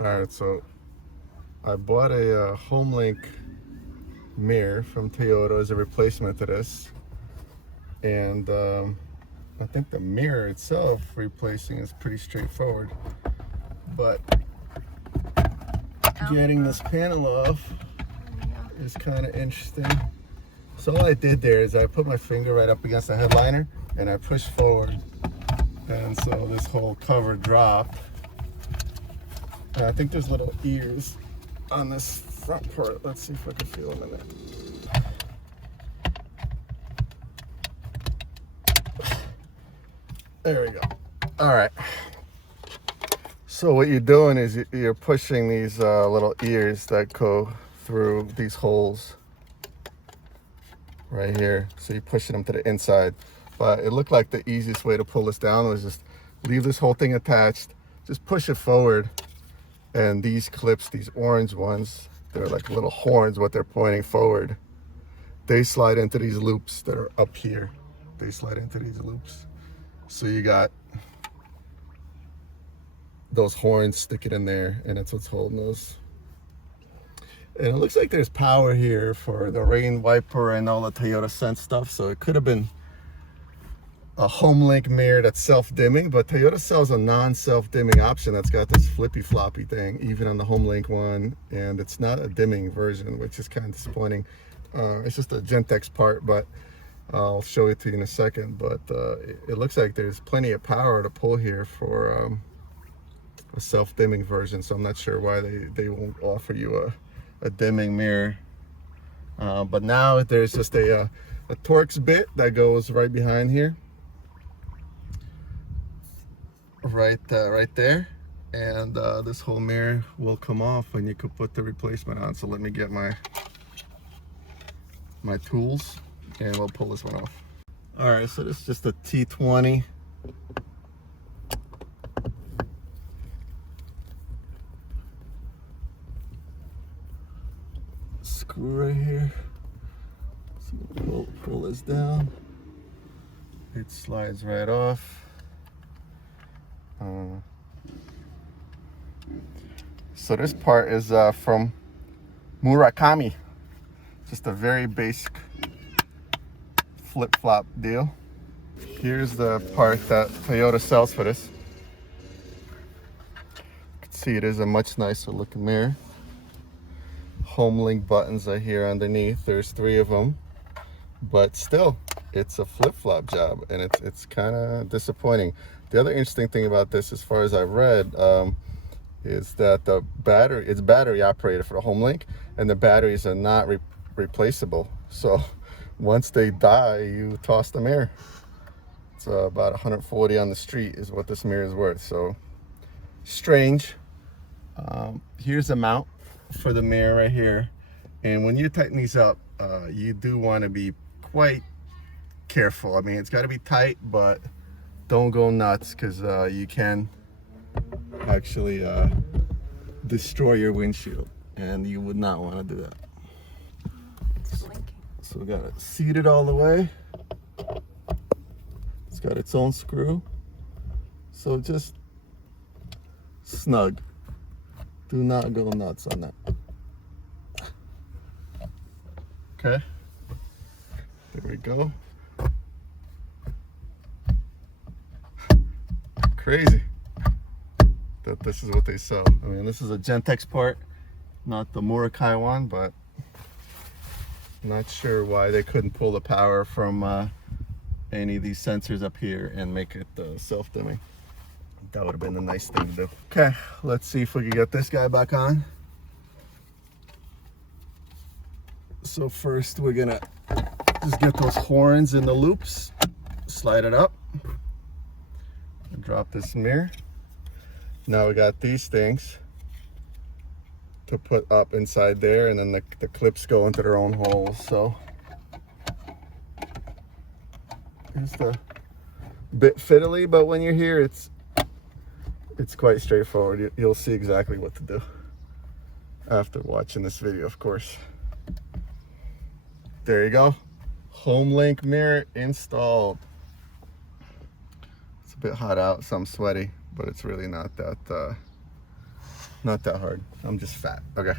Alright, so I bought a HomeLink mirror from Toyota as a replacement to this, and I think the mirror itself replacing is pretty straightforward, but getting this panel off is kind of interesting. So all I did there is I put my finger right up against the headliner and I pushed forward, and so this whole cover dropped. And I think there's little ears on this front part. Let's see if I can feel them in there. There we go. All right. So what you're doing is you're pushing these little ears that go through these holes right here. So you're pushing them to the inside. But it looked like the easiest way to pull this down was just leave this whole thing attached, just push it forward, and these clips, these orange ones, they're like little horns, what they're pointing forward, they slide into these loops that are up here. They slide into these loops. So you got those horns sticking in there, and that's what's holding those. And it looks like there's power here for the rain wiper and all the Toyota Sense stuff. So it could have been a HomeLink mirror that's self-dimming, but Toyota sells a non-self-dimming option that's got this flippy floppy thing, even on the HomeLink one, and it's not a dimming version, which is kind of disappointing. It's just a Gentex part, but I'll show it to you in a second. But it looks like there's plenty of power to pull here for a self-dimming version, so I'm not sure why they won't offer you a dimming mirror. But now there's just a Torx bit that goes right behind here, right there, and this whole mirror will come off and you could put the replacement on. So let me get my tools and we'll pull this one off. All right, so this is just a T20 screw right here. So pull this down, it slides right off. So this part is from Murakami, just a very basic flip-flop deal. Here's the part that Toyota sells for this. You can see it is a much nicer looking mirror. HomeLink buttons are here underneath. There's 3 of them, but still it's a flip-flop job, and it's kind of disappointing. The other interesting thing about this, as far as I've read, is that it's battery operated for the HomeLink, and the batteries are not replaceable. So once they die, you toss the mirror. It's about 140 on the street is what this mirror is worth. So strange. Here's the mount for the mirror right here, and when you tighten these up, you do want to be quite careful. I mean, it's got to be tight, but don't go nuts, because you can actually destroy your windshield, and you would not want to do that. So we got it seated all the way. It's got its own screw, so just snug. Do not go nuts on that. Okay, there we go. Crazy that this is what they sell. I mean, this is a Gentex part, not the Murakami one, but I'm not sure why they couldn't pull the power from any of these sensors up here and make it self-dimming. That would have been a nice thing to do. Okay, let's see if we can get this guy back on. So first we're gonna just get those horns in the loops, slide it up, and drop this mirror. Now we got these things to put up inside there, and then the clips go into their own holes. So it's a bit fiddly, but when you're here, it's quite straightforward. You'll see exactly what to do after watching this video, of course. There you go. HomeLink mirror installed. It's a bit hot out, so I'm sweaty, but it's really not that Not that hard. I'm just fat. Okay.